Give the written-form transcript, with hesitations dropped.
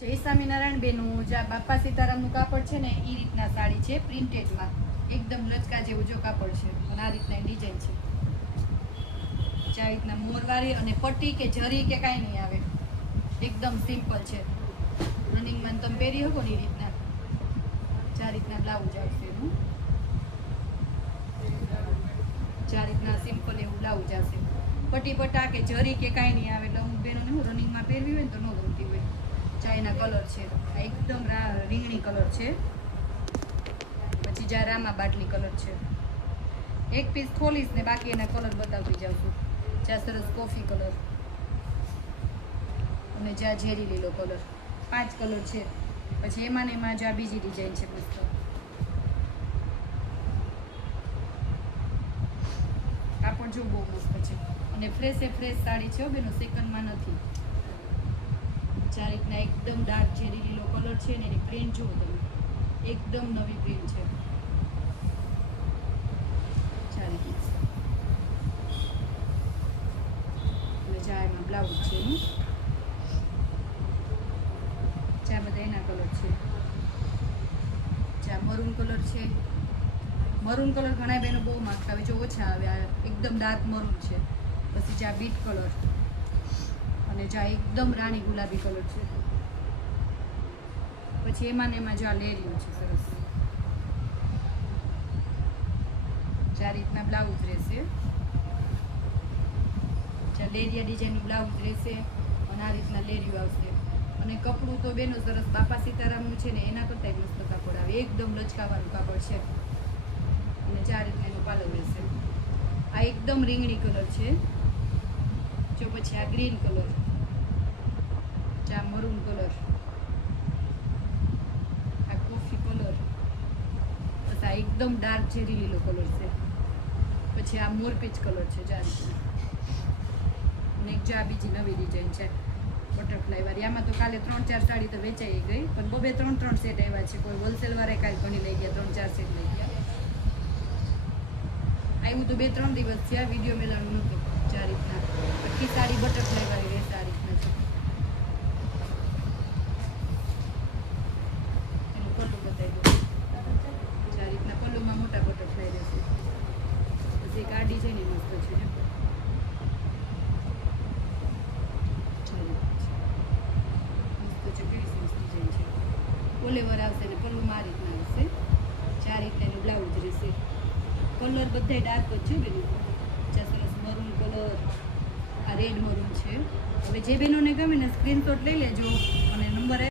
જય સ્વામિનારાયણ બેનું, જ્યાં બાપા સીતારામનું કાપડ છે ને એ રીતના સાડી છે, પ્રિન્ટેડમાં એકદમ લચકા જેવું જો કાપડ છે અને આ રીતના ડિઝાઇન છે. આ રીતના મોરવારી અને પટ્ટી કે જરી કે કાંઈ નહીં આવે, એકદમ સિમ્પલ છે. રનિંગમાં તમે પહેરી શકો ને એ રીતના આ રીતના બ્લાઉઝ આવશે એનું, આ રીતના સિમ્પલ એવું બ્લાઉઝ આવશે. પટ્ટી પટ્ટા કે જરી કે કાંઈ નહીં આવે એટલે અમુક બહેનોને હું રનિંગમાં પહેરવી હોય ને તો ન ગમતી હોય. ચાઈના કલર છે, આ એકદમ રીંગણી કલર છે. પછી જ્યાં રામા બાટલી કલર છે, એક પીસ ખોલીશ ને બાકી એના કલર બતાવતી જાઉં છું. જ્યાં સરસ કોફી કલર અને જ્યાં ઝેરી લીલો કલર, 5 કલર છે. પછી એમાં ને એમાં જ્યાં બીજી ડિઝાઇન છે મસ્ત, કાપડ જો બહુ મસ્ત છે અને ફ્રેશ સાડી છે બેનો, સેકન્ડમાં નથી. આ રીતના એકદમ ડાર્ક ઝેરી લીલો કલર છે ને એની પ્રિન્ટ જુઓ તમે, એકદમ નવી પ્રિન્ટ છે. અને જ્યાં એમાં બ્લાઉઝ છે એનું, જ્યાં બધા એના કલર છે. જ્યાં મરૂન કલર છે, મરૂન કલર ઘણા બહેનો બહુ માંગતા હોય, જો ઓછા આવે. આ એકદમ ડાર્ક મરૂન છે. પછી જ્યાં બીટ કલર અને જ્યાં એકદમ રાણી ગુલાબી કલર છે. પછી એમાં ને એમાં જ્યાં લેરિયું છે સરસ, જ્યાં રીતના બ્લાઉઝ રહેશે, જ્યાં લેરિયા ડિઝાઇનનું બ્લાઉઝ રહેશે અને આ રીતના લેરિયું આવશે. અને કપડું તો બેનો સરસ બાપા સીતારામનું છે ને એના કરતાં મસ્ત કાપડ આવે, એકદમ લચકાવાળું કાપડ છે. અને જ્યાં રીતના એનું પાલવ રહેશે. આ એકદમ રીંગણી કલર છે જો. પછી આ ગ્રીન કલર, આ મરૂન કલર, આ કોફી કલર, બસ આ એકદમ ડાર્ક ઝેરી લીલો કલર છે. પછી આ મોરપીચ કલર છે જ્યાં રીતના. અને એક જ્યાં બીજી નવી ડિઝાઇન છે બટરફ્લાય વાળી. આમાં તો કાલે 3-4 સાડી તો વેચાઈ ગઈ, પણ 2-3 સેટ આવ્યા છે. કોઈ હોલસેલ વાળા કાલે ઘણી લઈ ગયા, 3-4 સેટ લઈ ગયા. આવ્યું તો 2-3 દિવસ થયા, વિડીયો મેળવવાનું નહોતું. આ રીતના આખી સાડી બટરફ્લાય વાળી રહેશે. આ રીતના છે એનું પલ્લું બતાવી દો. આ રીતના પલ્લુમાં મોટા બટરફ્લાય રહેશે. પછી એક આ ડિઝાઇન મસ્ત છે, મસ્ત છે, કેવી સરસ ડિઝાઇન છે. ઓલેવર આવશે ને પલ્લુમાં આ રીતના આવશે. 4 રીતના એનું બ્લાઉઝ રહેશે. કલર બધા ડાર્ક જ છે બેનું. સરસ મરૂન કલર, આ રેડ મરૂન છે. હવે જે બહેનોને ગમે ને સ્ક્રીનશોટ લઈ લેજો.